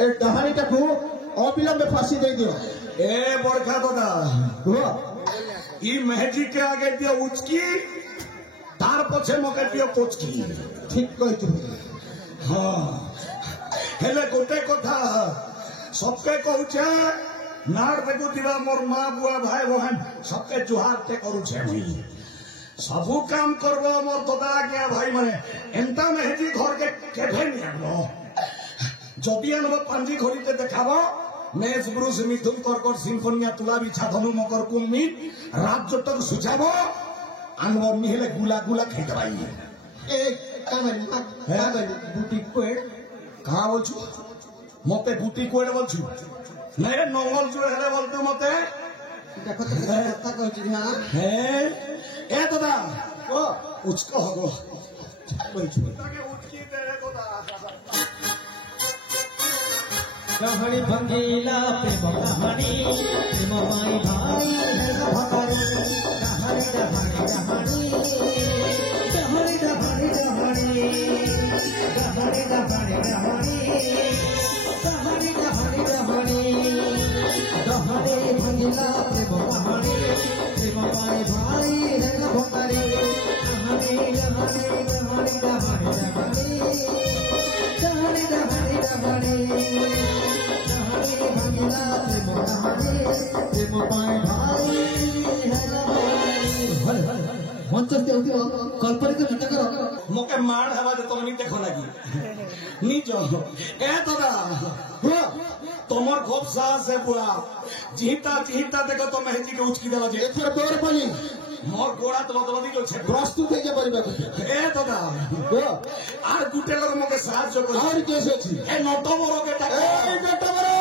ए डहानीटा को अविलंबे फांसी दे दियो। ए बरखा दादा ई मेहजी के आगे दिया उचकी तार पछे मके दिया कोचकी। ठीक कह तू। हाँ हेले गोटे कथा सबके कहूचे नार देखु दिवा मोर माँ बुआ भाई बहन सबके जुहार ते करूचे मुई सबू काम करबो मोर दादा के भाई माने एंता मेहजी घर के केभे नि आनलो जदि आनबो पांजी घड़ीते देखाबो मेज ब्रुस मिथुन कर्कट सिम्फोनिया तुला बिछा धनु मकर कुम्मी रात जब तक सुझाबो आनबो मिले गुला गुला खेदबाई ए कागनी बुटी कोड कहाँ बोलछु मते बुटी कोड बोलछु नहीं नंगल जुड़े हेले बोलते मते देखो तो कथा कहछि हां हे ए दादा ओ उचको हगो बोलछु ताके उचकी दे रे दादा कहानी भंगीला प्रेम कहानी प्रेम माई भाई भकारी कहानी कहानी कहानी कहानी कहानी कहानी कहानी कहानी कहानी कहानी कहानी कहानी भंगीला प्रेम कहानी प्रेम माई भाई भकारी कहानी कहानी कहानी कहानी कहानी कहानी कहानी कल्पना के नाटक मोके मार हवा दे तुम नहीं देखो लगी नीचो ए दादा तोमर खूब साहस है बुआ जीता जीता देखो तो मेहजी के उचकी देला जे फिर तोर बनी मोर गोड़ा तो बदलदी जो छे प्रस्तुत है के परिबा ए दादा आर गुटे लोग मोके साहाय्य कर और कैसे छी ए नोटो मोरो के टाका ए बेटा बरो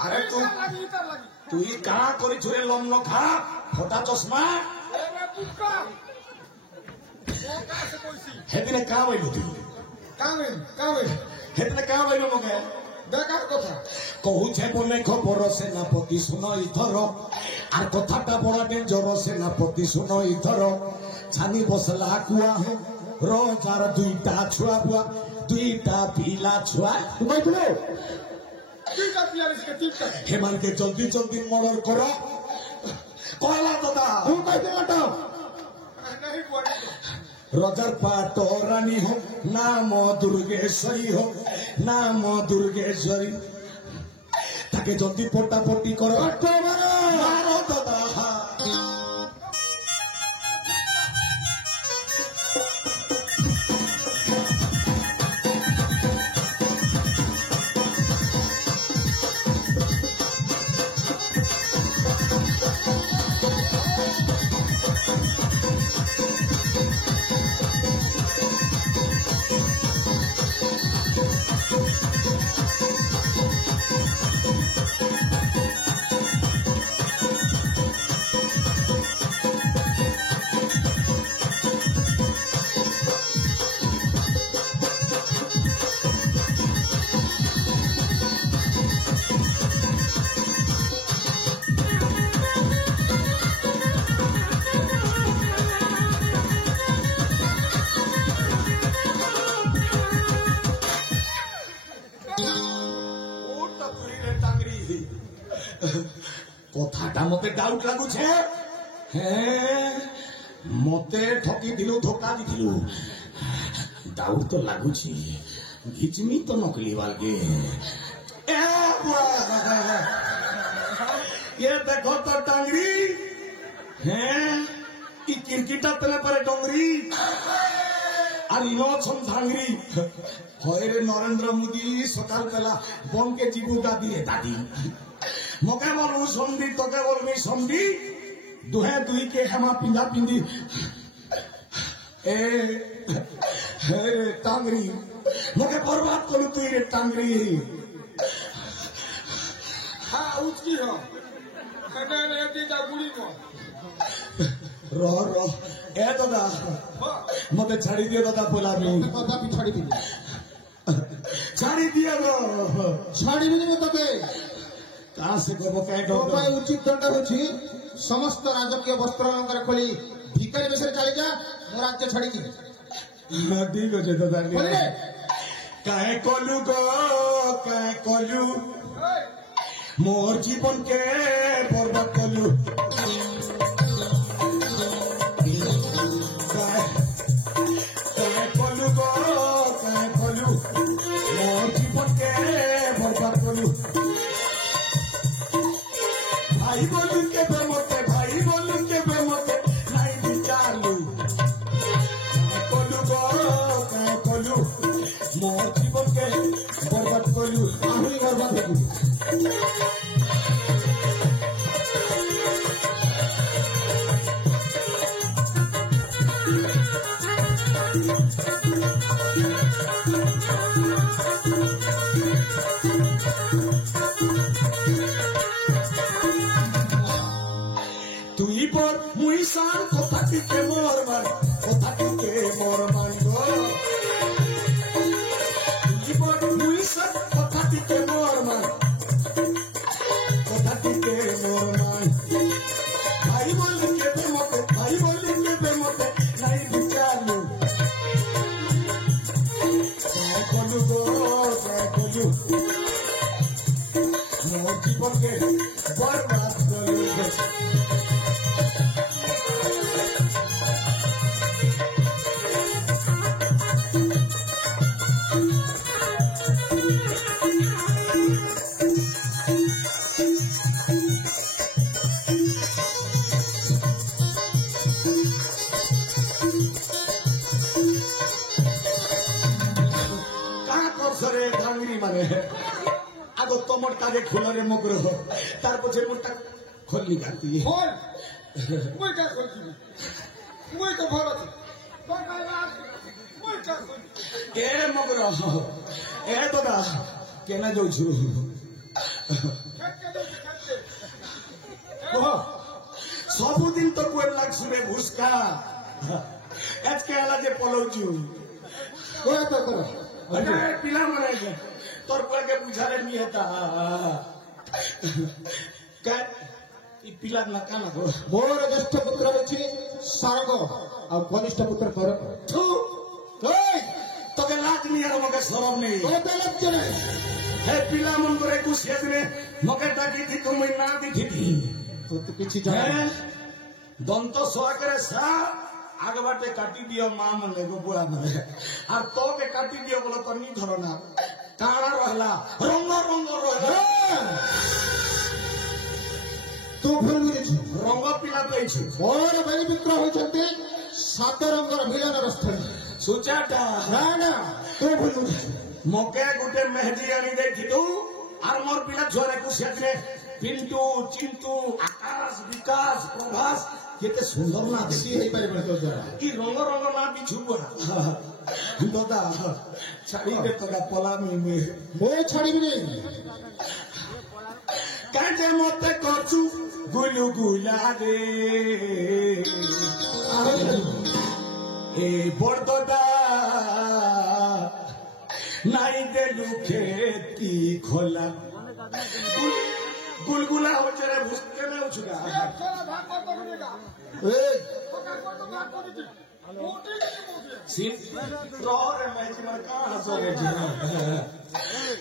अरे तू ही कहाँ करी छुरे लम्न खा फोटा चश्मा हेदिने कहाँ बैलो तू हेदिने कहाँ बैलो मगे बेकार कथा कहू छे बने खबर सेनापति सुनो इथर आर कथाटा बड़ा डेंजर सेनापति सुनो इथर छानी बसला कुआ है रोजार दुईटा छुआ बुआ दुईटा पीला छुआ बैठलो हेमान के जल्दी जल्दी मर्डर करो कहला दादा तू कैसे हटो रजर पाटो रानी हो नाम दुर्गेश्वरी हो नाम दुर्गेश्वरी ताके जल्दी पोटा पोटी करो मारो दादा कथाटा मते डाउट लागुछे मते ठकी दिलु धोखा दिलु डाउट तो लागुछि घिचनी तो नकली वाले ये देखो तो टांगरी हैं कि क्रिकेटा तले पर डोंगरी আর ইনছন ধাঙ্গরি হয় রে নরেন্দ্র মোদী সকাল বেলা বমকে জীবু দাদি রে দাদি মকে বলবো সন্ধি তোকে বলবি সন্ধি দুহে দুইকে হেমা পিন্ধা পিন্ধি এ হে রে টাঙ্গরি মকে বরবাদ করলু তুই রে টাঙ্গরি হ্যাঁ উচকি হ এনে দিদা গুড়ি মো রহ রহ এ দাদা মতে ছাড়ি দিয়ে দাদা বলাবি কথা বি ছাড়ি দিবি ছাড়ি দিয়ে গো ছাড়িবি নি তোকে কাঁ সে গব কাই তোর ডব ପାଇଁ ଉଚିତ ଦଣ୍ଡ ହେଉଛି ସମସ୍ତ ରାଜକୀୟ ବସ୍ତ୍ର ଅଳଙ୍କାର ଖୋଲି ଭିକାରୀ ବେଶରେ ଚାଲିଯା ମୋ ରାଜ୍ୟ ଛାଡିକି ঠিক আছে দাদা ଖୋଲିରେ কাহে কলু গো কাহে কলু মোর জীবনকে বরবাদ কলু কাহে কলু গো কাহে কলু মোর জীবনকে বরবাদ কলু ভাই বলু কেবে মতে নাই বিচারলু কাহে কলু গো কাহে কলু মোর জীবনকে বরবাদ কলু ଆହୁରି ବର୍ବାଦ ହେବୁ তুই পর মুই সার কথা টিকে মোর মান গো তুই পর মুই সার কথা টিকে মোর মান ভাই বলি কেবে মতে নাই বিচারলু কলু গো কলু মোর জীবনকে বরবাদ কলু সরে ধাঙ্গি মানে আগে তোমার কাজে খোলারে মগ্র তার পছরে মুখটা খোললি গাতি খোল মুই কা খোলছিবি মুই তো ভাল আছি মুই কা খোল এ মগ্র এ দাদা কেন যাচ্ছু ସବୁଦିନ ତ କୁଆଡେ ଲାଗଛୁ ରେ ଭୁସ୍କା ଆଜକେ ହେଲା ଯେ ପଲଉଛୁ କୋଆ ତ କର ପିଲାମାନେ তোর পুয়াকে বুঝালে নিয়ে তা পিলার না কানা গো ମୋର ଜ୍ୟେଷ୍ଠ ପୁତ୍ର ହେଉଛି ସାରଙ୍ଗ ଆଉ କନିଷ୍ଠ ପୁତ୍ର କର তোকে লাজ নিয়ে আর মকে সরব নেই তোতে লজ্ଜ ନାହିଁ হে পিলা মন করে কুশিয়া দিনে মকে ডাকি দি তুমি না দিথি তোতে କିଛି ଜଣା দন্ত সোয়াকের সা আগে বাটে কাটি দিও মা মানে গো বুড়া মানে আর তোকে কাটি দিও বলো তো নি ধরো না কাଣା রহলা রঙ রহলা ତୁ ଭୁଲ ବୁଝିଛୁ রঙ পিলা পেয়েছি ମୋର ଭାଇ ମିତ୍ର ହେଉଛନ୍ତି ସାତ ରଙ୍ଗର ମିଳନର ସ୍ଥଳୀ সুচাটা ନା ନା ତୁ ଭୁଲ ବୁଝିଛୁ মকে গোটে মেহেদি আনি দেখিলু আর মোর পিলা ঝরে কুশিয়াতে পিন্টু চিন্তু আকাশ বিকাশ প্রভাস কেতে সুন্দর না দেখি ସିଏ ହେଇପାରିବନି ତୋ ଦ୍ୱାରା কি রঙ না বিছু দাদা ছাড়ি দে তোরা পলামি ମୁଁ ଛାଡ଼ିବିନି কাজে মতে করছু গুলু গুলা রে এই বড়দা নাই দেলু খেতি খোলা গুলগুলা হচ্ছে রে ভুসকে নেউছু গা এই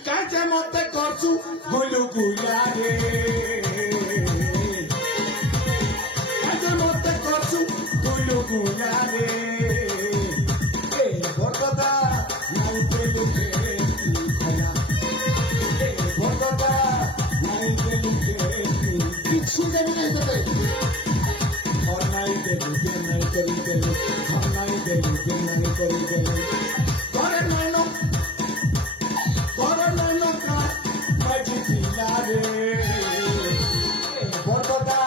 কাজে মতে করছু গুলু গুলা রে কাজে মতে করছু গুলু গুলা রে বড়দা নাই দেলু খেতি देलु जे नहीं करी देलु हम नहीं देलु जे नहीं करी देलु करे नैनो का मजी पीला रे बड़दा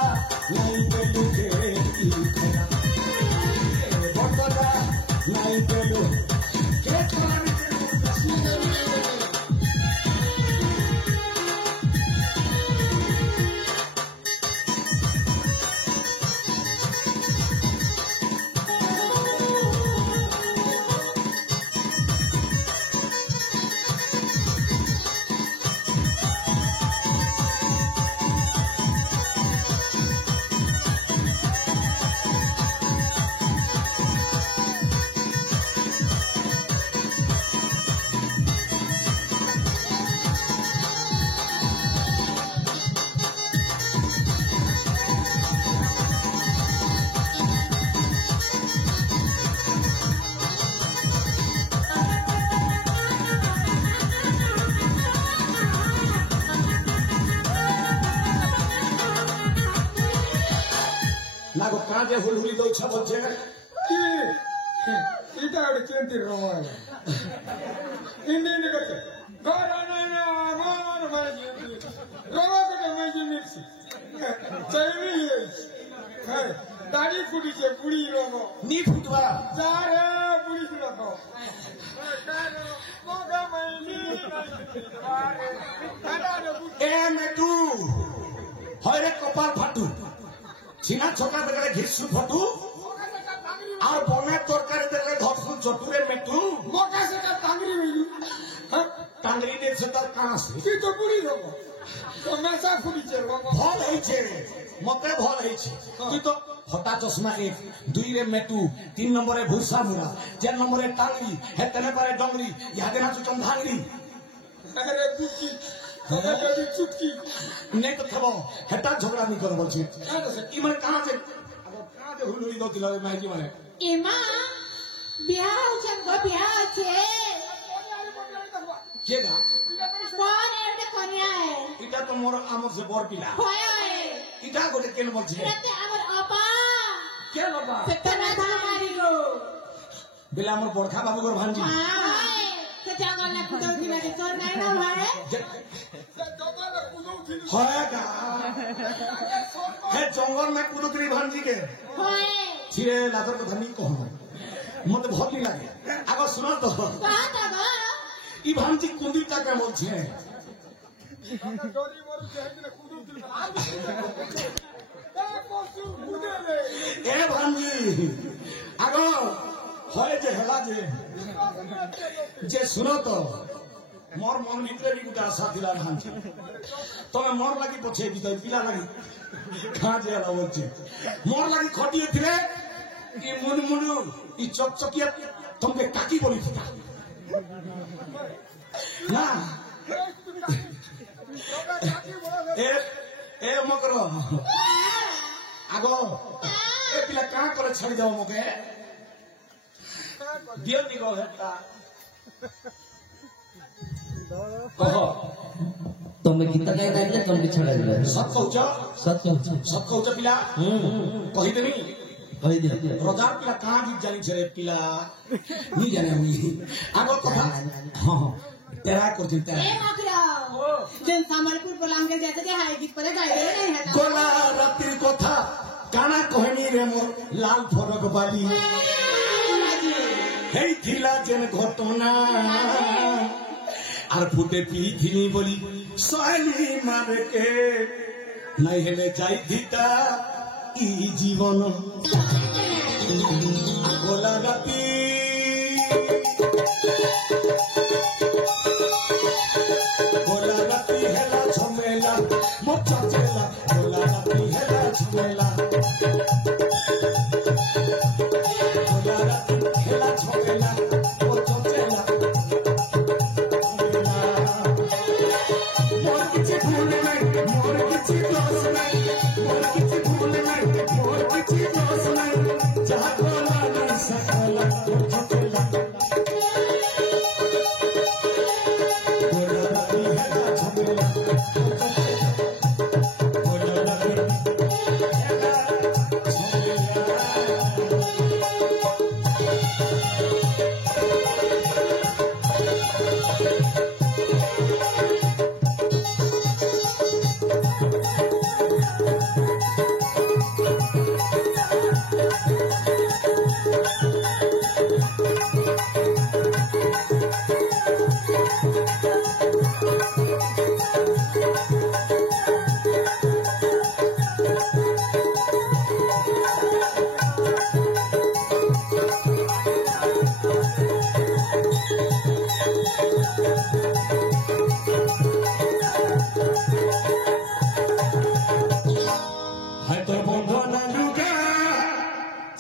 नहीं देलु जे की खरा बड़दा नहीं देलु के तोरा नागो काजे हुलहुली दो इच्छा बोलছে কি এটা আর কেন্দ্র রমায় ইন্ডিয়ান করতে গরা নাই না আমার মাঝে রমা করে মাঝে মিক্স চাইনি হ্যাঁ দাড়ি ফুটিছে বুড়ি রমা নি ফুটবা যারে বুড়ি রমা মগা মাইনি এ মেটু হয়রে কপাল ফাটু চিনা ছকা দেখলে ঘিসু ফটু আর বনে তরকারি দেখলে ধরসু চটুরে মেটু মগা সেটা টাংরি হইলু হ্যাঁ টাঙ্গরি দেখছে তার কাঁস কি তো বুড়ি রমা তো মেসা ফুটিছে রমা ভাল হয়েছে মতে ভাল হয়েছে তুই তো হতা চশমা 1 2 রে মেটু 3 নম্বরে ভুসা মুরা 4 নম্বরে টাঙ্গরি হে তেনে পারে ডংরি ইয়াদে না চুচম ভাঙরি আরে দুকি আরে চুটকি নে তো থব হেটা ঝগড়া নি করে বলছি ই মানে কাঁচে হুলুলি দো দিলা মাইকি মানে এমা বিয়া হচ্ছে গো বিয়া আছে কে গা কোন এটা কনিয়া এটা তো মোর আমর সে বড় পিলা হয় এটা গোটে কেন বলছে এতে আমার আপা কে বাবা সেটা না ধামারি গো বেলা আমার বড়খা বাবুগর ভাঞ্জি হায় সে জঙ্গল কুদো দিলা রে তোর নাই না ভাই হয় গা হে জঙ্গল না কুদুতরি ভাঞ্জি কে হয় ছিরে লাদর কথা নি কহ মতে ভাল লাগে আগো শুনো তো কথা গো ই ভাঞ্জি কুন্দিটা কে বলছে ডরি মরু চাইলে কুদু দিল তা কসু বুদেলে এ ভাঞ্জি আগো হয় যে হেলা যে শুনো তো মোর মন ভিতরে বি গোটে আশা ଥିଲା ভাঞ্জি তবে মোর লাগি পছে দিতে পিলা লাগি খা যে হেলা বলছে মোর লাগি খটিয়ে ଥିଲେ ই মুনু মুনু ই চকচকিয়া তোমাকে কাকি বলি থিতা না এ এ মকর আগো এ পিলা কাঁ করে ছাড়ি দেব মকে দিও নি গো হেটা কহ তুমি গীত গাই গাইলে তুমি ছড়া দিবে সত কହୁଛ সত কହୁଛ পিলা কহিদেমি কই দিও রজার পিলা কাঁ গীত জানি ছেড়ে পিলা নি জানে আমি আগর কথা হ্যাঁ তেরা করছি তেরা ए मगरा जन संबलपुर पलांगे जैसे के हाई गीत पर गाई दे नहीं है গোলা রাত্রির কথা কানা কহনি রে মোর লাল ফরক বালি হেই থিলা যেন ঘটনা আর ফুটে পিথিনি বলি সয়নি মারকে নাই হেলে যাই দিতা ই জীবন গোলা রাতি গোলা রাতি হেলা ঝমেলা মোচা চেলা গোলা রাতি হেলা ঝমেলা গোলা রাতি হেলা ঝমেলা মোচা চেলা মোর কিছু ভুল নাই মোর কিছু দোষ নাই মোর কিছু ভুল নাই মোর কিছু দোষ নাই যা গোলা নাই সকলা মোচা চেলা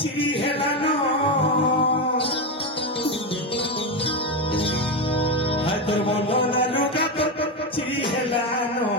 चिरी हेलानो हाय तोर बंधो ना लुगा तोर चिरी हेलानो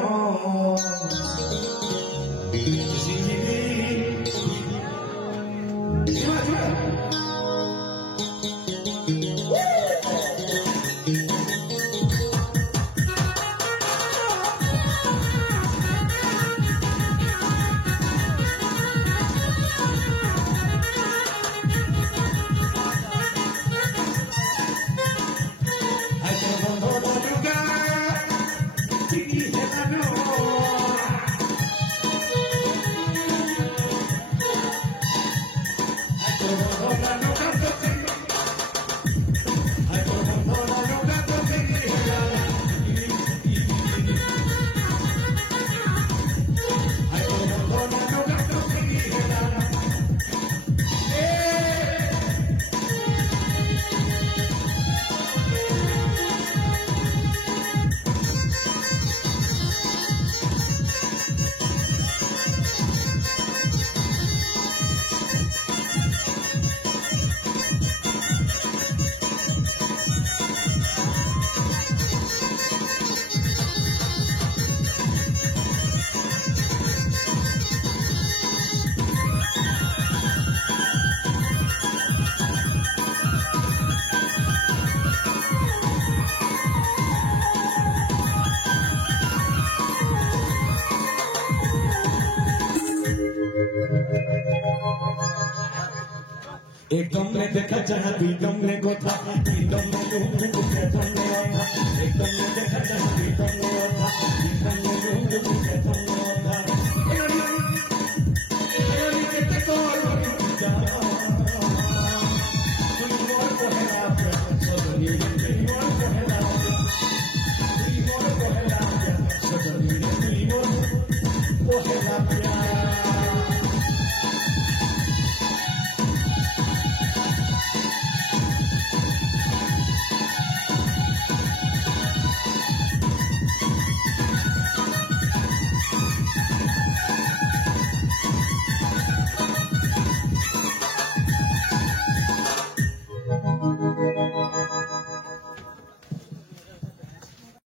एक दम ने देखा चाहा दुई दम ने गोथा तीन दम ने लूंग मुझे दम ने आधा एक दम ने देखा चाहा दुई दम ने आधा तीन दम ने लूंग मुझे दम ने आधा एलोनी के ते कोर